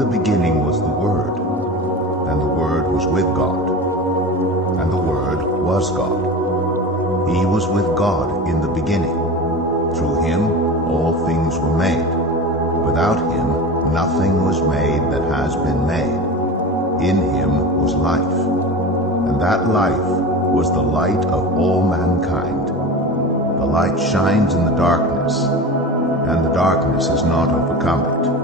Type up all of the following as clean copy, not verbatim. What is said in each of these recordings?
the beginning was the Word, and the Word was with God, and the Word was God. He was with God in the beginning. Through him all things were made. Without him nothing was made that has been made. In him was life, and that life was the light of all mankind. The light shines in the darkness, and the darkness has not overcome it.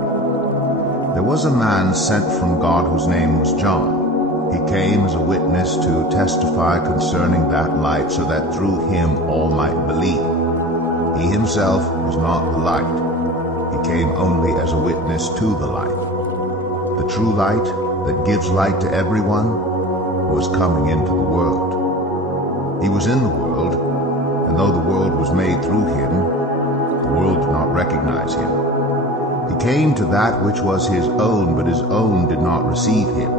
There was a man sent from God whose name was John. He came as a witness to testify concerning that light, so that through him all might believe. He himself was not the light. He came only as a witness to the light. The true light that gives light to everyone was coming into the world. He was in the world, and though the world was made through him, the world did not recognize him. He came to that which was his own, but his own did not receive him.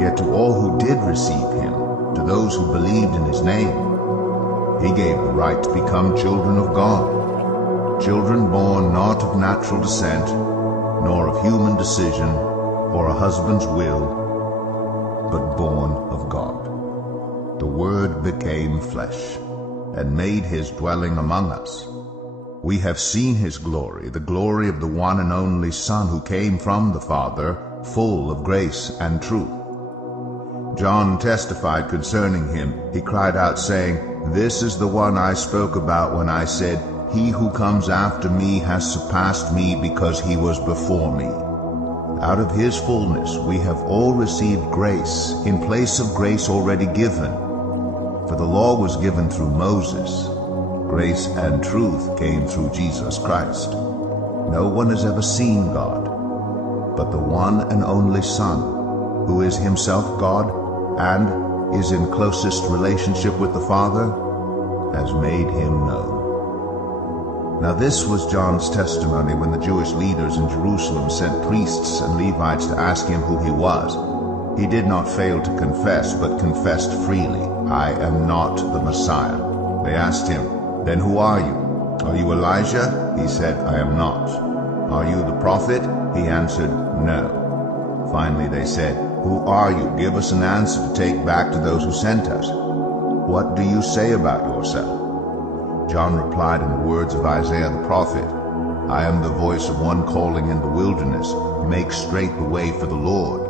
Yet to all who did receive him, to those who believed in his name, he gave the right to become children of God, children born not of natural descent, nor of human decision, or a husband's will, but born of God. The Word became flesh, and made his dwelling among us. We have seen his glory, the glory of the one and only Son, who came from the Father, full of grace and truth. John testified concerning him. He cried out, saying, "This is the one I spoke about when I said, 'He who comes after me has surpassed me, because he was before me.' Out of his fullness we have all received grace, in place of grace already given. For the law was given through Moses. Grace and truth came through Jesus Christ. No one has ever seen God, but the one and only Son, who is himself God and is in closest relationship with the Father, has made him known." Now this was John's testimony when the Jewish leaders in Jerusalem sent priests and Levites to ask him who he was. He did not fail to confess, but confessed freely, "I am not the Messiah." They asked him, "Then who are you? Are you Elijah?" He said, "I am not." "Are you the prophet?" He answered, "No." Finally they said, "Who are you? Give us an answer to take back to those who sent us. What do you say about yourself?" John replied in the words of Isaiah the prophet, "I am the voice of one calling in the wilderness, 'Make straight the way for the Lord.'"